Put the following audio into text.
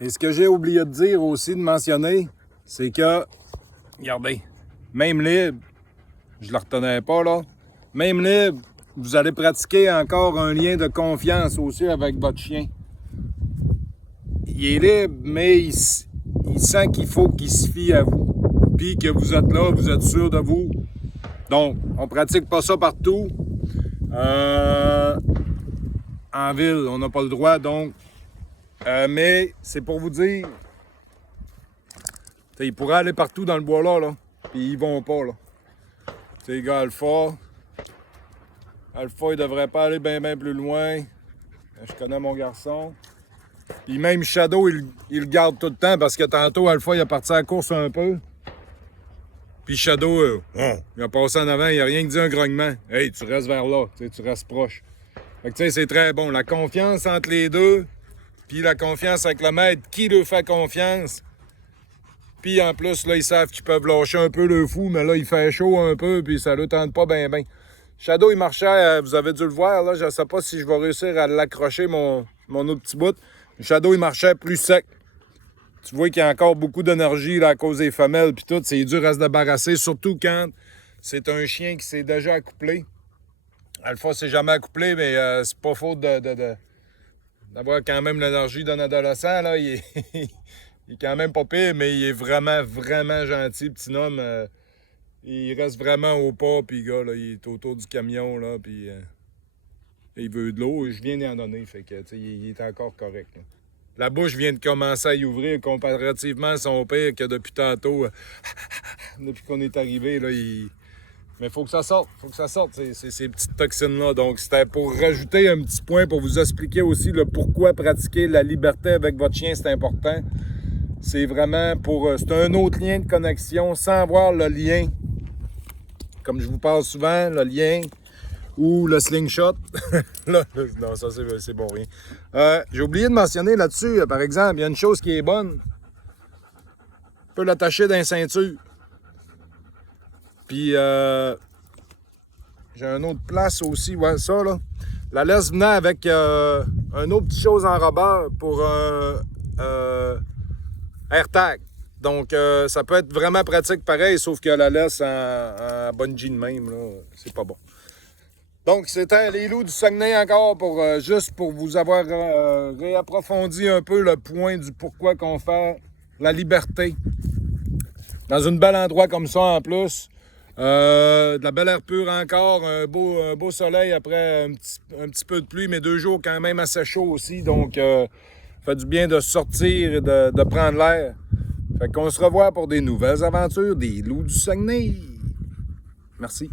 Et ce que j'ai oublié de dire aussi, de mentionner, c'est que, regardez, même libre, je ne le retenais pas là, même libre, vous allez pratiquer encore un lien de confiance aussi avec votre chien. Il est libre, mais il sent qu'il faut qu'il se fie à vous. Puis que vous êtes là, vous êtes sûr de vous. Donc, on pratique pas ça partout. En ville, on n'a pas le droit, donc. Mais c'est pour vous dire, ils pourraient aller partout dans le bois là, puis ils vont pas là. Les gars, Alpha, il devrait pas aller bien plus loin. Je connais mon garçon. Puis même Shadow, il le garde tout le temps parce que tantôt, Alpha, il a parti à la course un peu. Puis Shadow, il a passé en avant, il a rien que dit un grognement. Hey, tu restes vers là, tu restes proche. Fait que tu sais, c'est très bon. La confiance entre les deux, puis la confiance avec le maître, qui leur fait confiance. Puis en plus, là, ils savent qu'ils peuvent lâcher un peu le fou, mais là, il fait chaud un peu, puis ça ne le tente pas bien. Shadow, il marchait, vous avez dû le voir, là, je ne sais pas si je vais réussir à l'accrocher, mon autre petit bout. Shadow, il marchait plus sec. Tu vois qu'il y a encore beaucoup d'énergie là, à cause des femelles, puis tout, c'est dur à se débarrasser, surtout quand c'est un chien qui s'est déjà accouplé. Alpha s'est jamais accouplé, mais c'est pas faute d'avoir quand même l'énergie d'un adolescent, là, il est quand même pas pire, mais il est vraiment, vraiment gentil, petit homme. Il reste vraiment au pas, puis le gars, là, il est autour du camion, là, puis il veut de l'eau, je viens d'y en donner, fait que, il est encore correct, là. La bouche vient de commencer à y ouvrir comparativement à son père que depuis tantôt, depuis qu'on est arrivé, là, mais il faut que ça sorte, ces petites toxines-là. Donc, c'était pour rajouter un petit point pour vous expliquer aussi le pourquoi pratiquer la liberté avec votre chien, c'est important. C'est vraiment pour... c'est un autre lien de connexion sans voir le lien. Comme je vous parle souvent, le lien ou le slingshot. Là, non, ça, c'est bon, rien. J'ai oublié de mentionner là-dessus, par exemple, il y a une chose qui est bonne. On peut l'attacher dans une ceinture. Puis, j'ai une autre place aussi, ouais, ça, là. La laisse venant avec une autre petite chose enrobeur pour AirTag. Donc, ça peut être vraiment pratique pareil, sauf que la laisse en bungee de même, là, c'est pas bon. Donc, c'était les loups du Saguenay encore, juste pour vous avoir réapprofondi un peu le point du pourquoi qu'on fait la liberté. Dans un bel endroit comme ça, en plus. De la belle air pure encore, un beau soleil après un petit peu de pluie, mais 2 jours quand même assez chaud aussi. Donc, ça fait du bien de sortir et de prendre l'air. Fait qu'on se revoit pour des nouvelles aventures des loups du Saguenay. Merci.